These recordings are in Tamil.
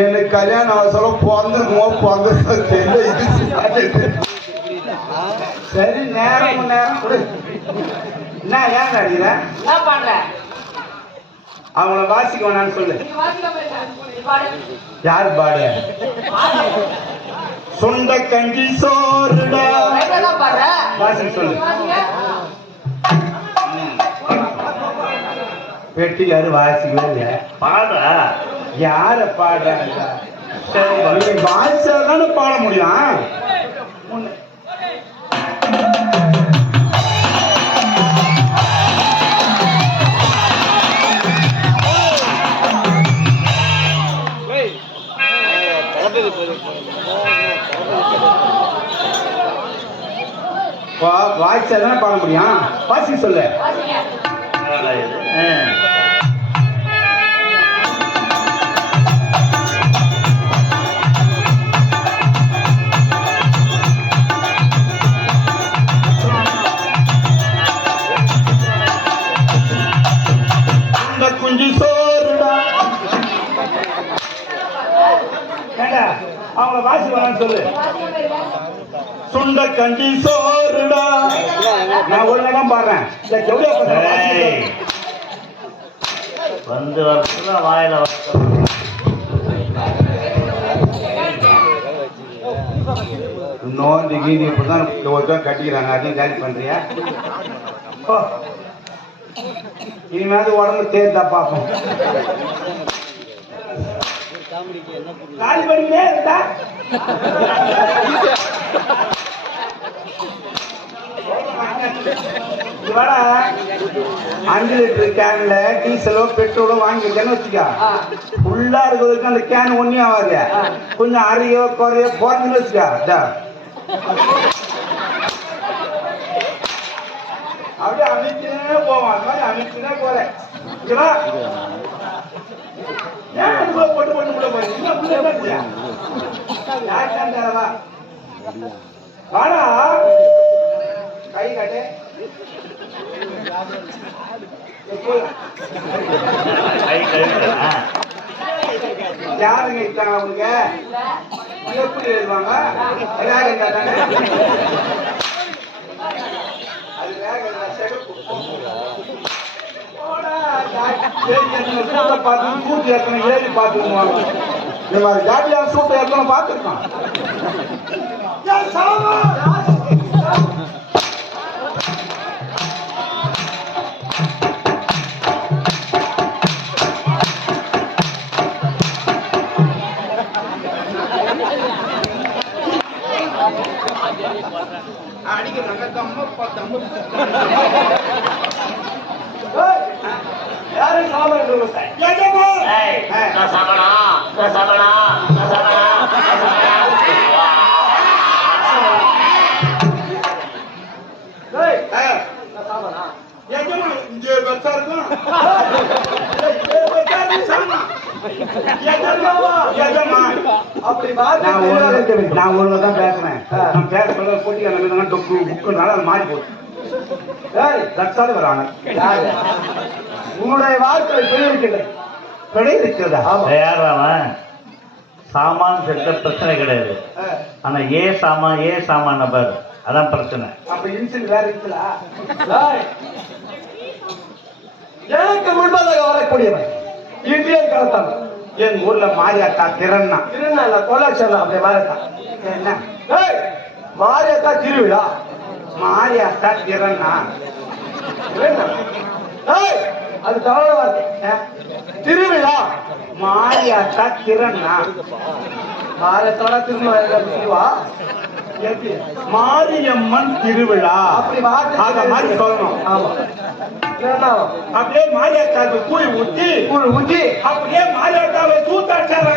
எனக்கு கல்யாணம் அவசரம் பிறந்திருக்குமோ பிறந்திருக்கோ தெரியல. இது சரி நேரம் நேரம் கொடு. என்ன ஏன் அடிக்கிற? என்ன அவங்கள வாசிக்க வேணாம்னு சொல்லு. யார் பாடு? சுண்ட கஞ்சி சோறுடா. வாசிக்க சொல்லு. யாரு வாசிக்கவே இல்லையா பாடுற? யார பாடுறாங்க நீ வாசிச்சாதானே பாட முடியும். உன்னை- வா- வாசிச்சாதானே பாட முடியும். வாசிக்க சொல்லு. குஞ்சு சோறுடா ஏண்டா அவங்கள வாசி வேணாம்னு சொல்லு. சுண்ட கஞ்சி சோறுடா. நான் ஒழுங்கா தான் பாடுறேன். வந்து வருஷத்துல வாயில வருஷம் நோந்தி கீதி இப்படிதான் ஒருத்தன் கட்டிக்கிறாங்க. அதையும் காலி பண்றியா. இனிமேல் உடம்பு தேர்தா பார்ப்போம். காலி இருந்தா? வாடா. அஞ்சு லிட்டர் கேன்ல டீசலோ பெட்ரோலோ வாங்கிக்கன்னு வச்சுக்கா. ஃபுல்லா இருக்கிறதுக்கு அந்த கேன் ஒன்றும் ஆகாது கொஞ்சம் அரையோ குறையோ போறதுன்னு வச்சுக்கா இதா. அப்படியே அமைச்சுனே போவான் அது மாதிரி அமைச்சுனே போறேன் ஓகேவா ஏன் அது போய் போட்டு போட்டு போட்டு போறீங்க இன்னும் உள்ள என்ன இருக்குயா? யார் தந்தாரவா வாடா. கை காட்டு. கை கழுவுறா. யாருங்க இருக்காங்க அவனுக்கு எப்படி எழுதுவாங்க எல்லாரும் இருந்தாதானே? அது வேக இல்ல, சிகப்பு. போடா, ஜாக்கி, ஏறி எத்தனை சூட்டை பார்த்து, சூட்டு எத்தனை ஏறி பார்த்துக்குவாங்க. இந்த மாதிரி ஜாட்டியா சூட்டை எத்தனை பார்த்துருக்கான் அடிக்கிறாங்க தம்ம பா- தம்ம ஏய், யாரு சாமான் எஜமா ஏய், நான் சாப்பிடணும், நான் சாப்பிடணும், நான் சாப்பிடணும், நான் இங்கே பெருசா இருக்கும். நான் ஒழுங்கா- நான் ஒழுங்கா தான் பேசுறேன் நான் பேச சொல்ல போட்டி அந்த டொக்கு புக்குனால அது மாறி போச்சு ஏய் லட்சாவது வராங்க. உன்னுடைய வார்த்தை பிழை இருக்கிறது அவன்? சாமான் செட்ட பிரச்சனை கிடையாது. ஆனா ஏ சாமான் ஏ சாமான் பாரு அதான் பிரச்சனை. அப்ப இன்சில் வேற இருக்குதா? எனக்கு முன்பாக வரக்கூடியவன் இந்தியன் கலத்தான் என் ஊர்ல மாரியாத்தா திறன்னா. திருநாள் கோலாட்சம் அப்படி மாறத்தான் என்ன? மாரியத்தா திருவிழா. மாரியாத்தா திறன்னா? ஏய் அது தவறான வார்த்தை. திருவிழா. மாரியாத்தா திறன்னா மாரியத்தோட திருவிழா மாரியம்மன் திருவிழா. அத மாதிரி சொல்லணும். அப்படியே மாரியாத்தாவுக்கு கூழ் ஊத்தி கூழ் ஊத்தி. அப்படியே மாரியாத்தாவை தூத்தாச்சாங்க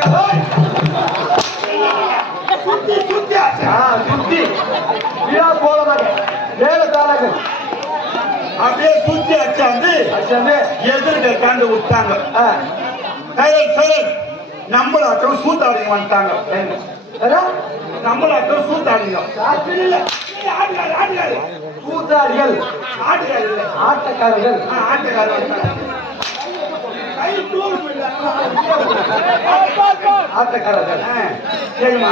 அப்படியே சுத்தி அச்சாந்து எதிர்க்க காண்டு விட்டாங்க. நம்மளாட்டம் சூத்தாடிங்க வந்துட்டாங்க. நம்மளாட்டம் சூத்தாடிங்க இல்ல. ஆட்டுக்காரு ஆட்டுக்காரு கூத்தாடிகள் ஆட்டுக்காரு இல்ல ஆட்டக்காரர்கள். சரிம்மா.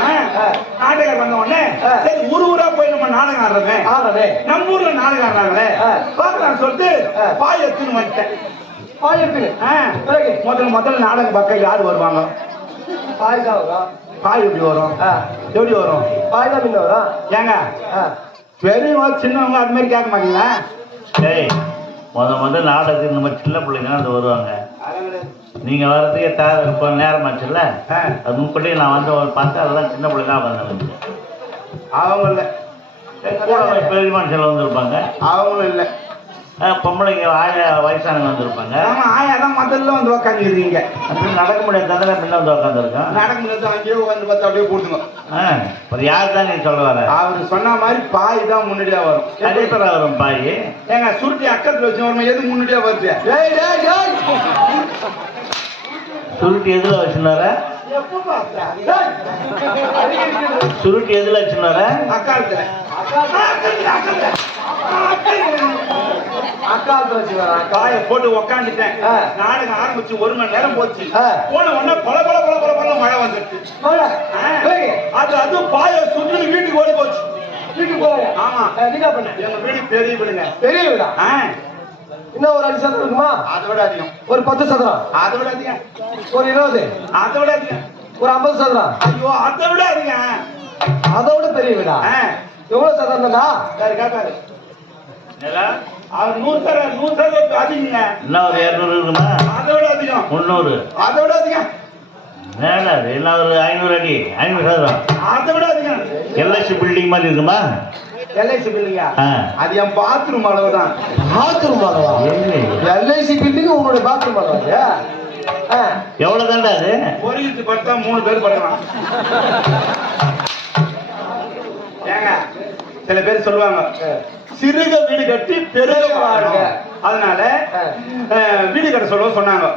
நாடகம் வந்த உடனே ஆ. சரி ஊர் ஊரா போய் நம்ம நாடகம் ஆடுறோமே ஆடுறே நம்ம ஊர்ல நாடகம் ஆடுறாங்களே ஆ. பார்க்கலாம்னு சொல்லிட்டு ஆ. பாய் எடுத்துன்னு வந்துட்டேன். பாய் பிறகு முதல்ல முதல்ல நாடகம் பார்க்க யார் வருவாங்க? பாய் தான் வரும் பாய் எப்படி வரும்? ஆ, எப்படி வரும்? பாய் தான் முன்ன வரும் ஏங்க ஆ, பெரியவங்க சின்னவங்க அது மாதிரி கேட்க மாட்டீங்களா? டேய் முத முத நாடகத்துக்கு மாதிரி சின்ன பிள்ளைங்க அது வருவாங்க. நீங்க வர்றதுக்கே தேவை இப்போ நேரமாச்சுல்ல. அது முன்கூட்டியே நான் வந்து ஒரு பார்த்தா அதெல்லாம் சின்ன பிள்ளைங்க வந்தாங்க அவங்க இல்ல கூட பெரிய மனுஷன் வந்திருப்பாங்க. அவங்களும் இல்ல. பொம்பளைங்க ஆய வயசானவங்க வந்திருப்பாங்க. ஆமா ஆயா தான் முதல்ல வந்து உக்காந்துருக்கீங்க. நடக்க முடியாது. தந்தனை பின்ன வந்து உட்காந்துருக்கோம் நடக்க முடியாது அங்கேயே உட்காந்து பார்த்து அப்படியே கொடுத்துங்க ஆ அப்புறம் யார் தான் நீ சொல்ல வர? அவரு சொன்ன மாதிரி பாய் தான் முன்னாடியா வரும். அதே வரும் பாய்? ஏங்க சுருட்டி அக்கத்துல வச்சு வரணும் எதுக்கு முன்னாடியா வருது? சுருட்டி எதுல வச்சுனார சுருட்டி எதுல வச்சுனார பாய போட்டு உக்காந்துட்டேன். நாடகம் ஆரம்பிச்சு ஒரு மணி நேரம் போச்சு. போன உடனே கொல கொல கொல கொல கொல மழை வந்துருச்சு. போய். அது அது பாய சுற்றி வீட்டுக்கு ஓடி போச்சு. வீட்டுக்கு போங்க ஆமா. என்ன பண்ண? எங்க வீடு பெரிய வீடுங்க. பெரிய வீடா? இன்னும் ஒரு அஞ்சு சதுரம் இருக்குமா? அதை விட அதிகம். ஒரு பத்து சதுரம் அதை விட அதிகம். ஒரு இருபது. அதை விட அதிகம். ஒரு ஐம்பது சதுரம் ஐயோ அதை விட அதிகம். அதை விட பெரிய வீடா? ஆ, எவ்வளவு சதுரம் தான்டா சரி கேட்காரு நிலா அவர் நூறு தர நூறு தர அதிகங்க என்ன ஒரு இரநூறு இருக்குமா? அதை விட அதிகம். முந்நூறு. அதை விட அதிகம். என்ன ஒரு ஐநூறு அடி? ஐநூறு சதுரம் அதை விட அதிகம். எல்ஐசி பில்டிங் மாதிரி இருக்குமா? எல்ஐசி பில்லுங்க ஆ. அது என் பாத்ரூம் அளவு? தான் பாத்ரூம் அளவா எல்ஐசி பில்டிங் உங்களுடைய பாத்ரூம் அளவா எவ்வளவு தாண்டா அது? ஒரு படுத்தா மூணு பேர் படுக்கலாம். ஏங்க சில பேர் சொல்லுவாங்க சிறுக வீடு கட்டி பெருக வாழ்க. அதனால வீடு கட்ட சொல்ல சொன்னாங்க.